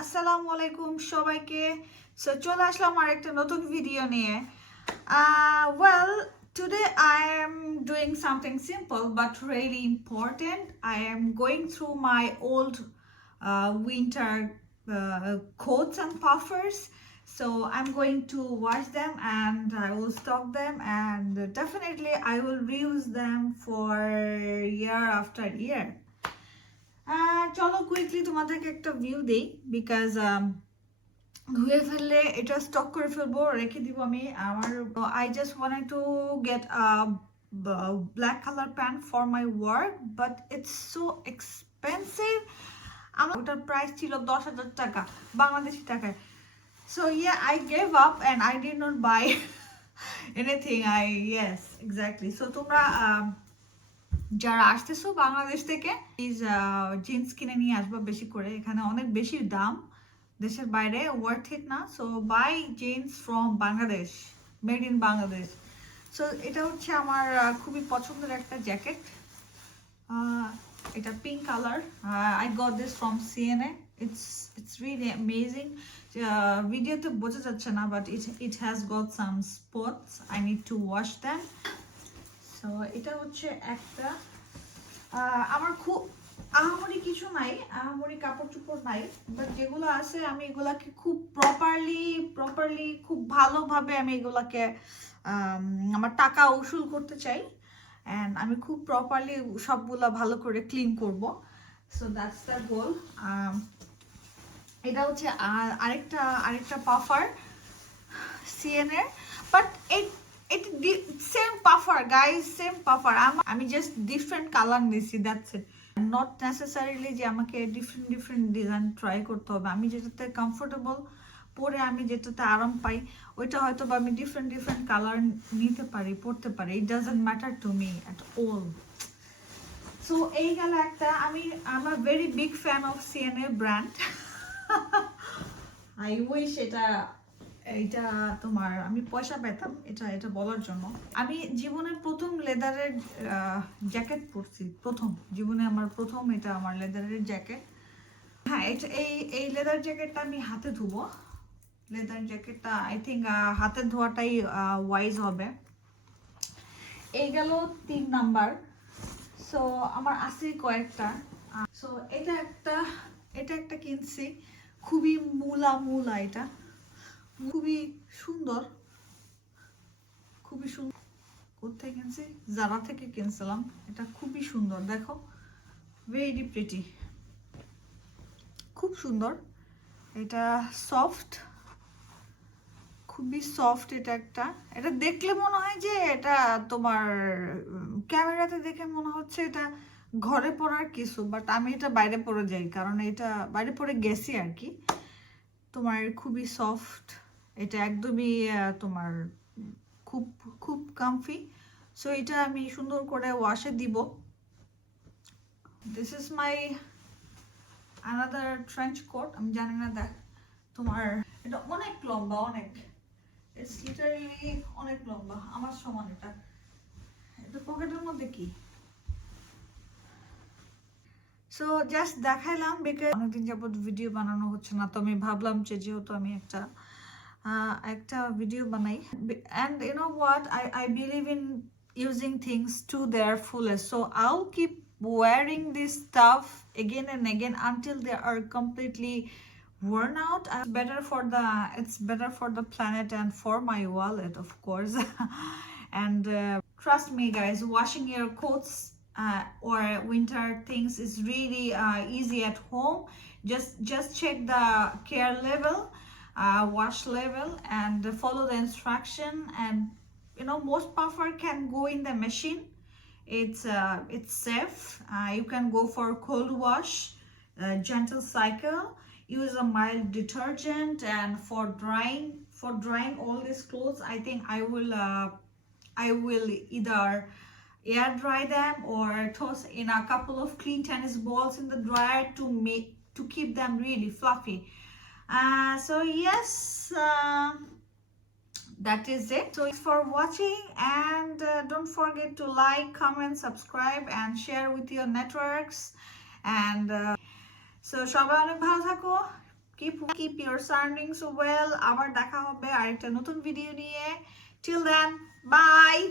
আসসালামু আলাইকুম সবাইকে। সো চলে আসলাম আরেকটা নতুন ভিডিও নিয়ে। Well, today I am doing something simple but really important. I am going through my old winter coats and puffers. So I'm going to wash them and I will stock them, and definitely I will reuse them for year after year. চলো quickly তোমাদেরকে একটা view দেই, because ধুয়ে ফেললে এটা stock করে ফেলবো, রেখে দিব আমি আমার। I just wanted to get black colour pant for my work, but it's so expensive. আমার ওটার প্রাইস ছিল 10,000 টাকা বাংলাদেশি টাকায়। So yeah, I gave up and I did not by anything. Yes exactly. So তোমরা যারা আসতেছো বাংলাদেশ থেকে, প্লিজ জিন্স কিনে নিয়ে আসবা বেশি করে। এখানে অনেক বেশি দাম, দেশের বাইরে ওয়ার্থ ইট না। So buy jeans from Bangladesh, made in Bangladesh. So এটা হচ্ছে আমার খুবই পছন্দের একটা জ্যাকেট। এটা pink colour. I got this from CNA. It's really amazing. ভিডিওতে বোঝা যাচ্ছে না, but it has got some spots. I need to wash them. So এটা হচ্ছে একটা, আমার খুব আহামরি কিছু নাই, আহামরি কাপড় চোপড় নাই, বাট যেগুলো আছে আমি এগুলাকে খুব প্রপারলি খুব ভালোভাবে আমি এগুলাকে আমার টাকা উসুল করতে চাই, অ্যান্ড আমি খুব প্রপারলি সবগুলা ভালো করে ক্লিন করব। So that's the goal. এটা হচ্ছে আরেকটা পাফার সিএনএর, but same puffer guys, same puffer. আমি জাস্ট ডিফারেন্ট কালার নিছি, দ্যাটস ইট। নট নেসেসারিলি যে আমাকে ডিফারেন্ট ডিজাইন ট্রাই করতে হবে। আমি যেটাতে কমফোর্টেবল পরে, আমি যেটাতে আরাম পাই, ওইটা হয়তো বা আমি ডিফারেন্ট কালার নিতে পারি, পরতে পারি। It doesn't matter to me at all. So এই গেল একটা। I am very big fan of CNA brand. I wish এইটা তোমার আমি পয়সা পেতাম এটা বলার জন্য। আমি জীবনের প্রথম লেদারের জ্যাকেট পরছি, জীবনে আমার প্রথম এটা আমার লেদারের জ্যাকেট। হ্যাঁ, এই লেদার জ্যাকেটটা আমি হাতে ধুবো। লেদার জ্যাকেটটা আই থিঙ্ক হাতে ধোয়াটাই ওয়াইজ হবে। এই গেল 3 নাম্বার। সো আমার আছে কয়েকটা। সো এটা একটা কিনছি, খুবই মূলা এটা খুবই সুন্দর। কোথায় কিনছি? জারা থেকে কিনছিলাম। এটা খুবই সুন্দর, দেখো, ভেরি প্রিটি, খুব সুন্দর। এটা সফট, খুবই সফট। এটা দেখলে মনে হয় যে এটা তোমার ক্যামেরাতে দেখে মনে হচ্ছে এটা ঘরে পরার কিছু, বাট আমি এটা বাইরে পরে যাই, কারণ এটা বাইরে পরে গেছি আর কি। তোমার খুবই সফট, এটা একদমই তোমার খুব খুব কমফি। সো এটা আমি সুন্দর করে ওয়াশে দিব। This is my another trench coat. আমি জানি না, দেখ তোমার এটা অনেক লম্বা, ইটস লিটারালি অনেক লম্বা, আমার সমান। এটা পকেটের মধ্যে কি? সো জাস্ট দেখাইলাম, বিকজ অনেকদিন যাবত ভিডিও বানানো হচ্ছে না, তো আমি ভাবলাম যে যেহেতু আমি একটা ভিডিও বানাই। And you know what, I believe in using things to their fullest, so I'll keep wearing this stuff again and again until they are completely worn out. It's better for the planet and for my wallet, of course. And trust me guys, washing your coats or winter things is really easy at home. Just check the care level, wash level, and follow the instruction. And most puffer can go in the machine. It's safe. You can go for cold wash, gentle cycle, use a mild detergent. And for drying all these clothes, I think I will either air dry them or toss in a couple of clean tennis balls in the dryer to keep them really fluffy. So yes, that is it. So thanks for watching, and don't forget to like, comment, subscribe and share with your networks. And so সবাই অনেক ভালো থাকো, keep your surroundings well. আবার দেখা হবে আরেকটা নতুন video নিয়ে. Till then, bye.